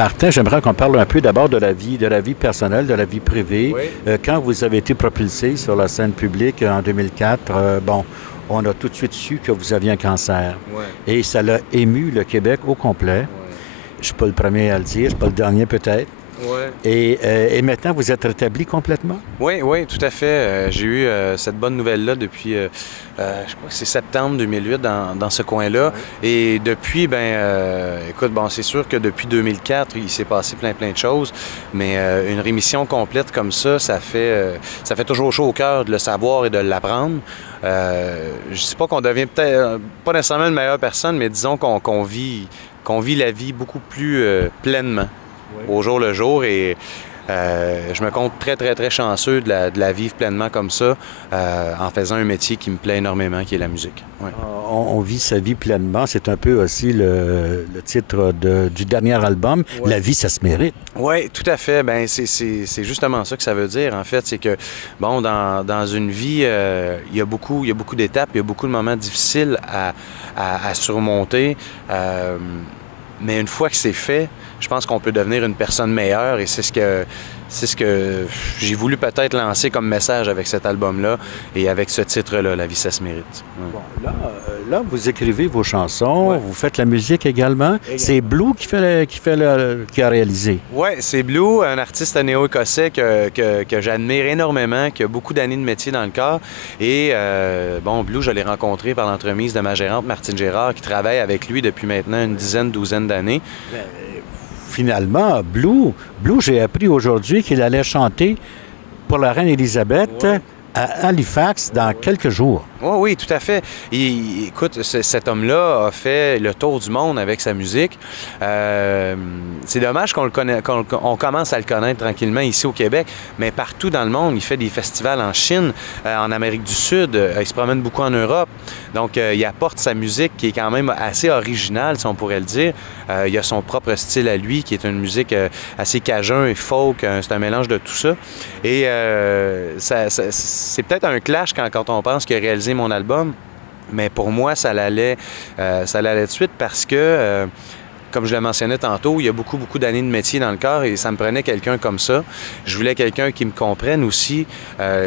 Martin, j'aimerais qu'on parle un peu d'abord de la vie personnelle, de la vie privée. Oui. Quand vous avez été propulsé sur la scène publique en 2004, bon, on a tout de suite su que vous aviez un cancer. Ouais. Et ça l'a ému le Québec au complet. Ouais. Je ne suis pas le premier à le dire, je ne suis pas le dernier peut-être. Ouais. Et maintenant, vous êtes rétabli complètement? Oui, oui, tout à fait. J'ai eu cette bonne nouvelle-là depuis, je crois que c'est septembre 2008 dans ce coin-là. Oui. Et depuis, écoute, bon, c'est sûr que depuis 2004, il s'est passé plein de choses, mais une rémission complète comme ça fait toujours chaud au cœur de le savoir et de l'apprendre. Je sais pas qu'on devient peut-être pas nécessairement une meilleure personne, mais disons qu'on vit la vie beaucoup plus pleinement. Oui. Au jour le jour et je me compte très chanceux de la vivre pleinement comme ça en faisant un métier qui me plaît énormément, qui est la musique. Ouais. On vit sa vie pleinement. C'est un peu aussi le titre du dernier album. Ouais. La vie, ça se mérite. Oui, tout à fait. Ben c'est justement ça que ça veut dire, en fait. C'est que, bon, dans une vie, il y a beaucoup d'étapes, il y a beaucoup de moments difficiles à surmonter. Mais une fois que c'est fait, je pense qu'on peut devenir une personne meilleure et c'est ce que j'ai voulu peut-être lancer comme message avec cet album-là et avec ce titre-là, La vie, ça se mérite. Ouais. Bon, là, vous écrivez vos chansons, Ouais. vous faites la musique également. C'est Blue qui a réalisé. Oui, c'est Blue, un artiste néo-écossais que j'admire énormément, qui a beaucoup d'années de métier dans le corps. Et bon, Blue, je l'ai rencontré par l'entremise de ma gérante, Martine Gérard, qui travaille avec lui depuis maintenant une douzaine d'années. Finalement, Blue, j'ai appris aujourd'hui qu'il allait chanter pour la reine Élisabeth Ouais. à Halifax dans quelques jours. Oui, oui, tout à fait. Écoute, cet homme-là a fait le tour du monde avec sa musique. C'est dommage qu'on commence à le connaître tranquillement ici au Québec, mais partout dans le monde, il fait des festivals en Chine, en Amérique du Sud, il se promène beaucoup en Europe. Donc, il apporte sa musique qui est quand même assez originale, si on pourrait le dire. Il a son propre style à lui, qui est une musique assez cajun et folk. C'est un mélange de tout ça. Et c'est peut-être un clash quand on pense qu'il a réalisé mon album, mais pour moi, ça l'allait de suite parce que, comme je le mentionnais tantôt, il y a beaucoup d'années de métier dans le corps et ça me prenait quelqu'un comme ça. Je voulais quelqu'un qui me comprenne aussi,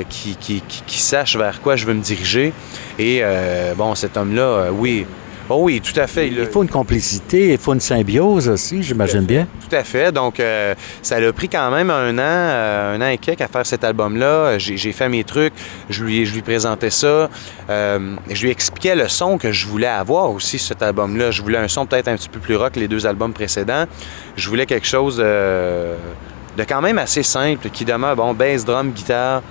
qui sache vers quoi je veux me diriger. Et bon, cet homme-là, oui. Oh oui, tout à fait. Il faut une complicité, il faut une symbiose aussi, j'imagine bien. Tout à fait. Donc, ça l'a pris quand même un an et quelques à faire cet album-là. J'ai fait mes trucs, je lui présentais ça. Je lui expliquais le son que je voulais avoir aussi sur cet album-là. Je voulais un son peut-être un petit peu plus rock que les deux albums précédents. Je voulais quelque chose de quand même assez simple, qui demeure, bon, bass, drum, guitare.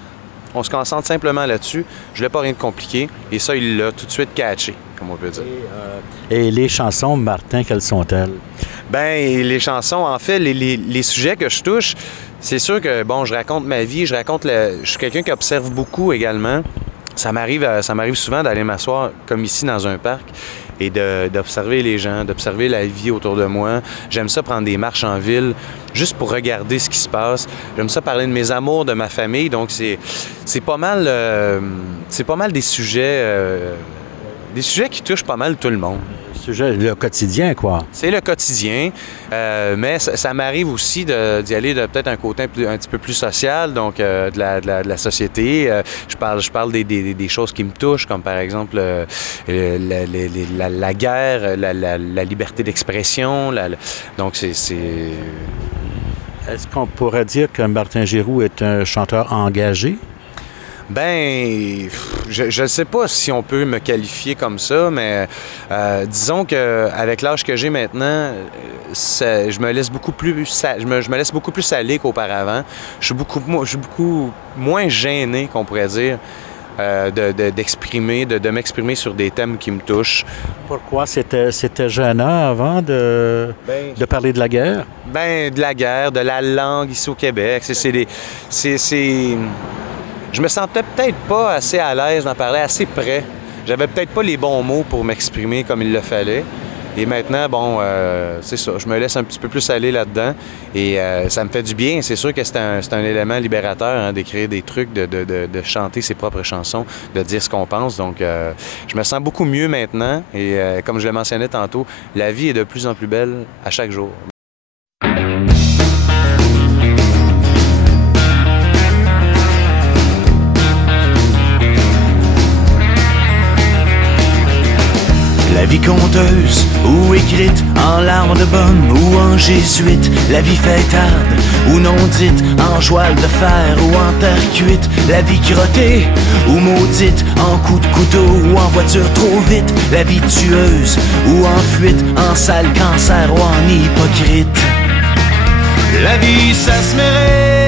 On se concentre simplement là-dessus. Je voulais pas rien de compliqué. Et ça, il l'a tout de suite catché, comme on peut dire. Et les chansons, Martin, quelles sont-elles? Ben les chansons, en fait, les sujets que je touche, c'est sûr que, bon, je raconte ma vie, je suis quelqu'un qui observe beaucoup également. Ça m'arrive souvent d'aller m'asseoir, comme ici, dans un parc, et d'observer les gens, d'observer la vie autour de moi. J'aime ça prendre des marches en ville, juste pour regarder ce qui se passe. J'aime ça parler de mes amours, de ma famille, donc c'est pas mal des sujets qui touchent pas mal tout le monde. Le quotidien, quoi. C'est le quotidien, mais ça m'arrive aussi d'y aller de peut-être un côté un petit peu plus social, donc de la société. Je parle des choses qui me touchent, comme par exemple la guerre, la liberté d'expression. Donc c'est... Est-ce qu'on pourrait dire que Martin Giroux est un chanteur engagé? Ben, je ne sais pas si on peut me qualifier comme ça, mais disons qu'avec l'âge que j'ai maintenant, je me laisse beaucoup plus aller qu'auparavant. Je suis beaucoup moins gêné, qu'on pourrait dire, de m'exprimer sur des thèmes qui me touchent. Pourquoi? C'était gênant avant de parler de la guerre? Ben, de la guerre, de la langue ici au Québec. Je me sentais peut-être pas assez à l'aise d'en parler, assez près. J'avais peut-être pas les bons mots pour m'exprimer comme il le fallait. Et maintenant, bon, c'est ça, je me laisse un petit peu plus aller là-dedans et ça me fait du bien. C'est sûr que c'est un élément libérateur, hein, d'écrire des trucs, de chanter ses propres chansons, de dire ce qu'on pense. Donc, je me sens beaucoup mieux maintenant et comme je le mentionnais tantôt, la vie est de plus en plus belle à chaque jour. vie conteuse ou écrite en larmes de bonne ou en jésuite, la vie fêtarde ou non dite, en joie de fer ou en terre cuite, la vie crottée ou maudite, en coup de couteau ou en voiture trop vite, la vie tueuse ou en fuite, en sale cancer ou en hypocrite. La vie ça se mérite.